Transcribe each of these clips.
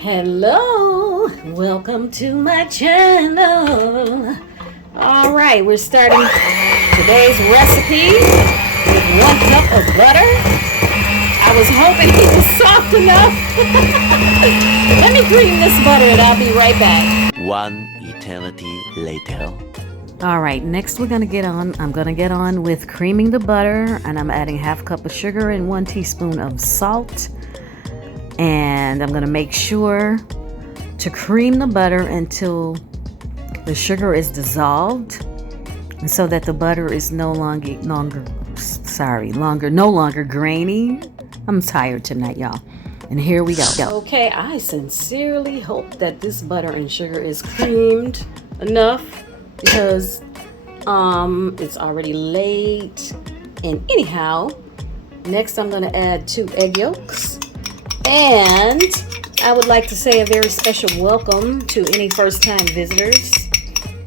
Hello, welcome to my channel. All right, we're starting today's recipe with 1 cup of butter. I was hoping he was soft enough. Let me cream this butter and I'll be right back. One eternity later. All right, next I'm gonna get on with creaming the butter, and I'm adding 1/2 cup of sugar and 1 teaspoon of salt. And I'm gonna make sure to cream the butter until the sugar is dissolved, and so that the butter is no longer grainy. I'm tired tonight, y'all. And here we go. Okay, I sincerely hope that this butter and sugar is creamed enough, because it's already late. And anyhow, next I'm gonna add 2 egg yolks. And I would like to say a very special welcome to any first-time visitors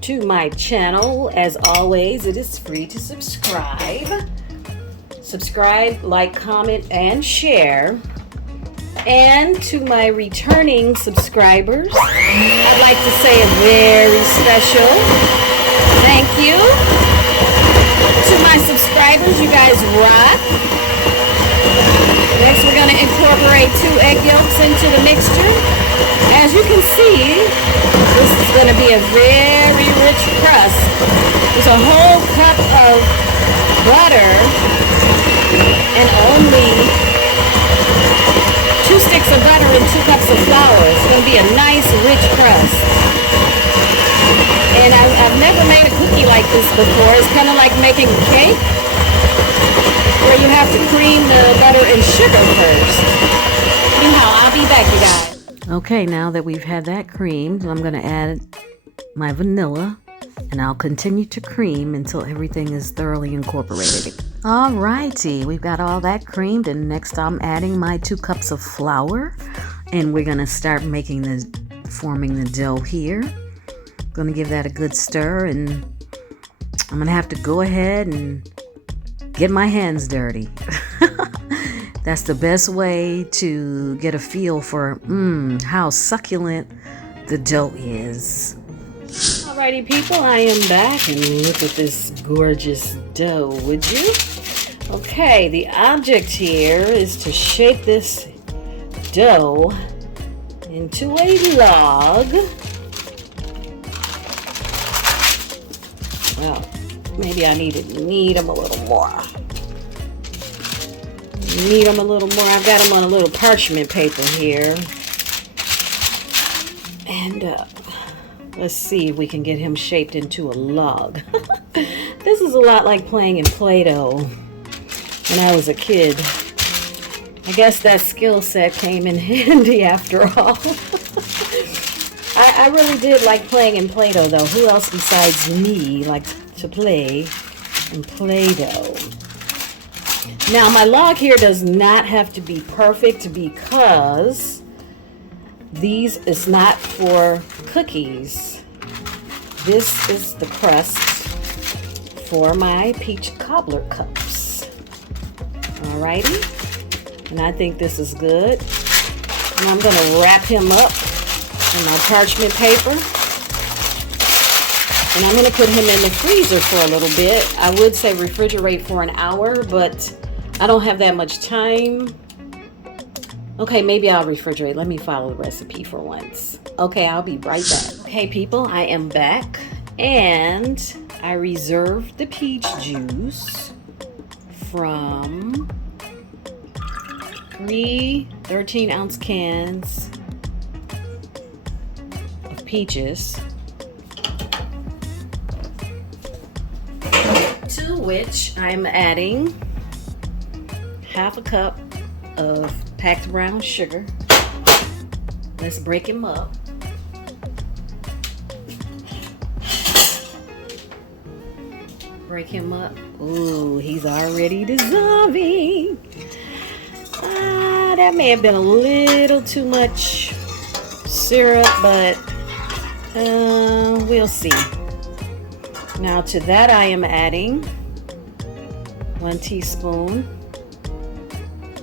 to my channel. As always, it is free to subscribe. Subscribe, like, comment, and share. And to my returning subscribers, I'd like to say a very special thank you. To my subscribers, you guys rock. Next, we're going to incorporate 2 egg yolks into the mixture. As you can see, this is going to be a very rich crust. There's a whole cup of butter and only 2 sticks of butter and 2 cups of flour. It's going to be a nice, rich crust. And I've never made a cookie like this before. It's kind of like making a cake, where you have to cream the butter and sugar first. Anyhow, I'll be back, you guys. Okay, now that we've had that creamed, I'm going to add my vanilla, and I'll continue to cream until everything is thoroughly incorporated. Alrighty, we've got all that creamed, and next I'm adding my 2 cups of flour, and we're going to start forming the dough here. Going to give that a good stir, and I'm going to have to go ahead and get my hands dirty. That's the best way to get a feel for how succulent the dough is. Alrighty, people, I am back, and look at this gorgeous dough, would you? Okay, the object here is to shape this dough into a log. Well, maybe I need them a little more. I've got them on a little parchment paper here. And let's see if we can get him shaped into a log. This is a lot like playing in Play-Doh when I was a kid. I guess that skill set came in handy after all. I really did like playing in Play-Doh, though. Who else besides me likes to play in Play-Doh? Now, my log here does not have to be perfect, because these is not for cookies. This is the crust for my peach cobbler cups. Alrighty, and I think this is good. And I'm going to wrap him up in my parchment paper. And I'm going to put him in the freezer for a little bit. I would say refrigerate for an hour, but I don't have that much time. Okay, maybe I'll refrigerate. Let me follow the recipe for once. Okay, I'll be right back. Okay, people, I am back. And I reserved the peach juice from 3 13-ounce cans of peaches, to which I'm adding 1/2 cup of packed brown sugar. Let's break him up. Break him up. Ooh, he's already dissolving. That may have been a little too much syrup, but we'll see. Now to that I am adding 1 teaspoon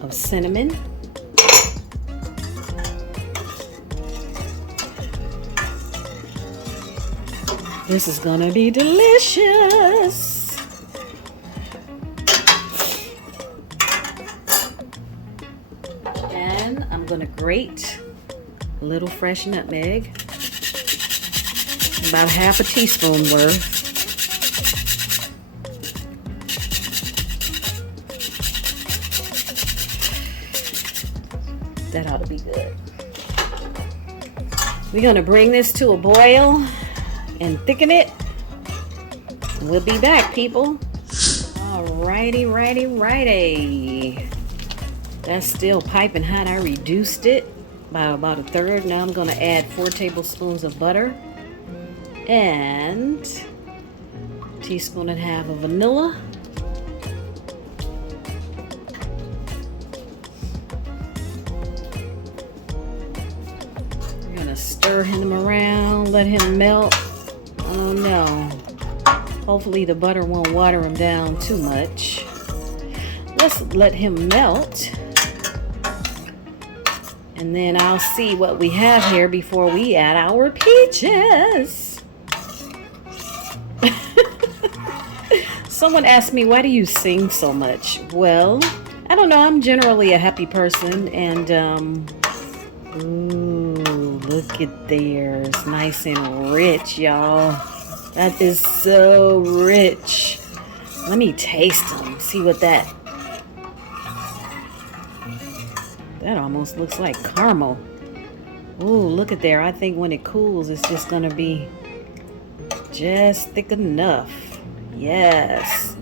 of cinnamon, This is gonna be delicious. And I'm gonna grate a little fresh nutmeg, about half a teaspoon worth. That ought to be good. We're gonna bring this to a boil and thicken it. We'll be back, people. Righty. That's still piping hot. I reduced it by about a third. Now I'm gonna add 4 tablespoons of butter and a teaspoon and a half of vanilla. We're gonna stir him around, let him melt. Oh no. Hopefully the butter won't water him down too much. Let's let him melt. And then I'll see what we have here before we add our peaches. Someone asked me, why do you sing so much? Well, I don't know. I'm generally a happy person. And, ooh, look at there. It's nice and rich, y'all. That is so rich. Let me taste them. See what that almost looks like caramel. Ooh, look at there. I think when it cools, it's just gonna be just thick enough. Yes.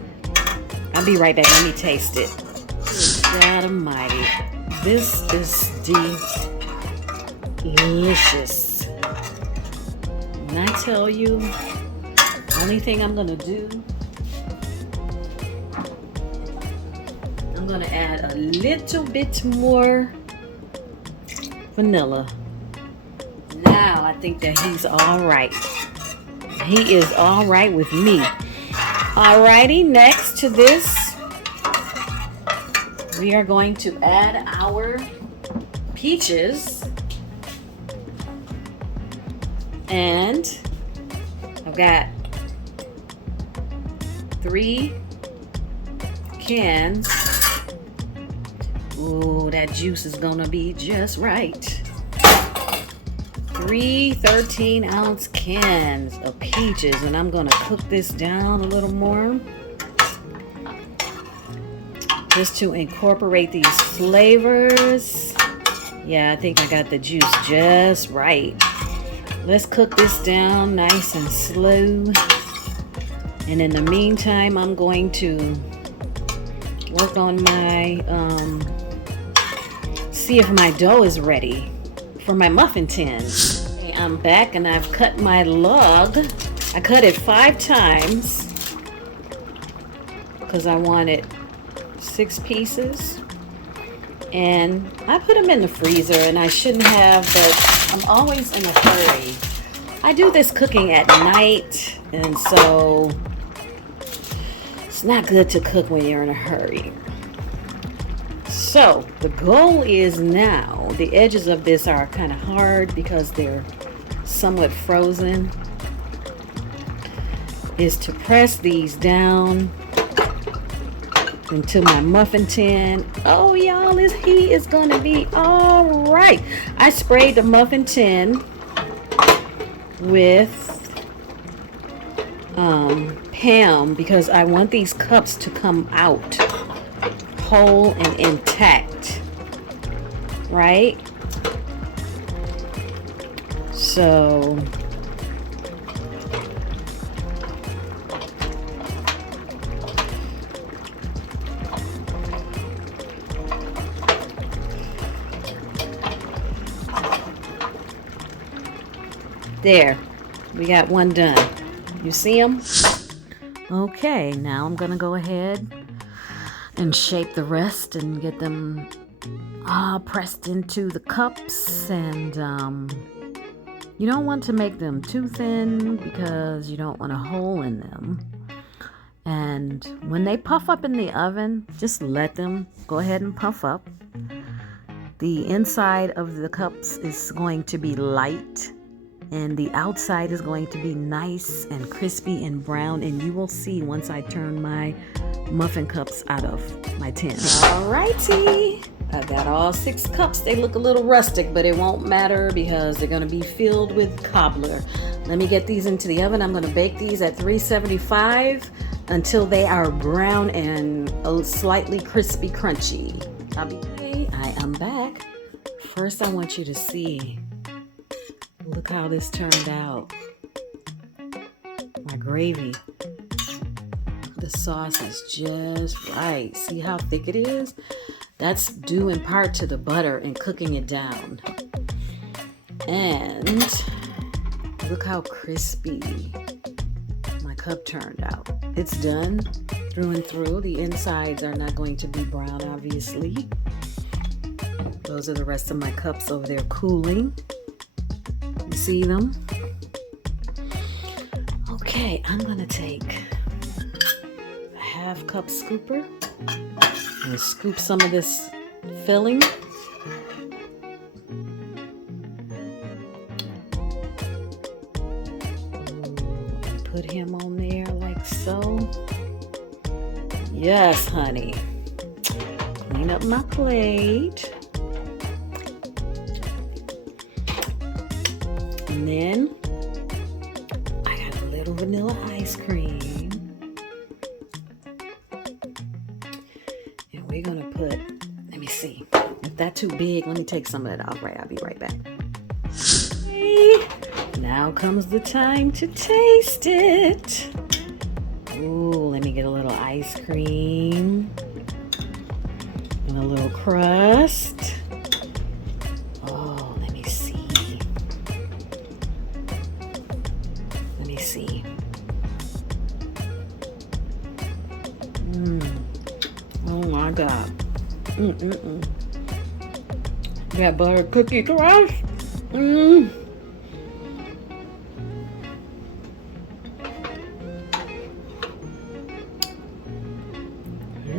I'll be right back. Let me taste it. Good God Almighty. This is delicious. When I tell you, only thing I'm gonna do, I'm gonna add a little bit more vanilla. Now I think that he's all right. He is all right with me. Alrighty, next to this, we are going to add our peaches. And I've got 3 cans. Ooh, that juice is gonna be just right. 3 13-ounce cans of peaches, and I'm gonna cook this down a little more just to incorporate these flavors. Yeah, I think I got the juice just right. Let's cook this down nice and slow. And in the meantime, I'm going to work on my, see if my dough is ready for my muffin tin. Okay, I'm back and I've cut my log. I cut it 5 times because I wanted 6 pieces. And I put them in the freezer, and I shouldn't have, but I'm always in a hurry. I do this cooking at night, and so it's not good to cook when you're in a hurry. So the goal is now, the edges of this are kind of hard because they're somewhat frozen, is to press these down into my muffin tin. Oh, y'all, he is gonna be all right. I sprayed the muffin tin with Pam because I want these cups to come out whole and intact, right? So there, we got one done. You see them? Okay, now I'm gonna go ahead and shape the rest and get them pressed into the cups. And you don't want to make them too thin because you don't want a hole in them. And when they puff up in the oven, just let them go ahead and puff up. The inside of the cups is going to be light And the outside is going to be nice and crispy and brown. And you will see once I turn my muffin cups out of my tin. Alrighty. I got all 6 cups. They look a little rustic, but it won't matter because they're going to be filled with cobbler. Let me get these into the oven. I'm going to bake these at 375 until they are brown and slightly crispy crunchy. I am back. First, I want you to see. Look how this turned out. My gravy. The sauce is just right. See how thick it is? That's due in part to the butter and cooking it down. And look how crispy my cup turned out. It's done through and through. The insides are not going to be brown, obviously. Those are the rest of my cups over there cooling. You see them? Okay, I'm gonna take a half cup scooper and scoop some of this filling. And put him on there like so. Yes, honey. Clean up my plate. And then I got a little vanilla ice cream. And we're gonna put, let me see. If that's too big, let me take some of that out. Right, I'll be right back. Okay. Now comes the time to taste it. Ooh, let me get a little ice cream. And a little crust. Oh, let me see. Let me see. Oh my God. That butter cookie crust. You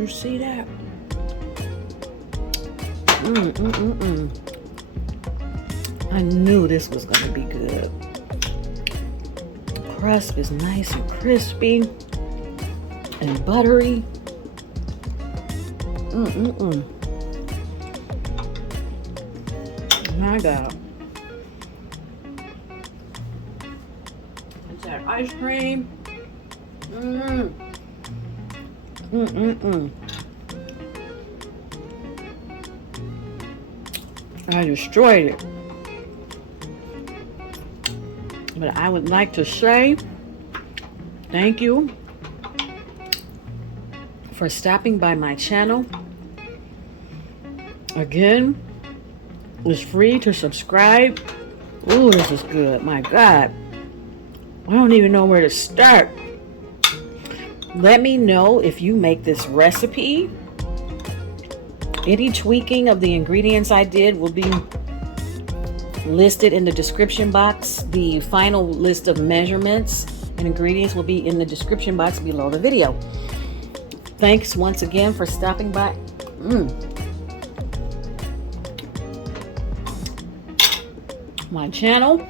see that? I knew this was gonna be good. The crust is nice and crispy and buttery. My God. It's that ice cream. I destroyed it. But I would like to say thank you for stopping by my channel. Again, it's free to subscribe. Ooh, this is good. My God. I don't even know where to start. Let me know if you make this recipe. Any tweaking of the ingredients I did will be listed in the description box. The final list of measurements and ingredients will be in the description box below the video. Thanks once again for stopping by. My channel.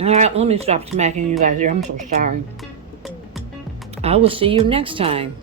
All right, let me stop smacking you guys here. I'm so sorry. I will see you next time.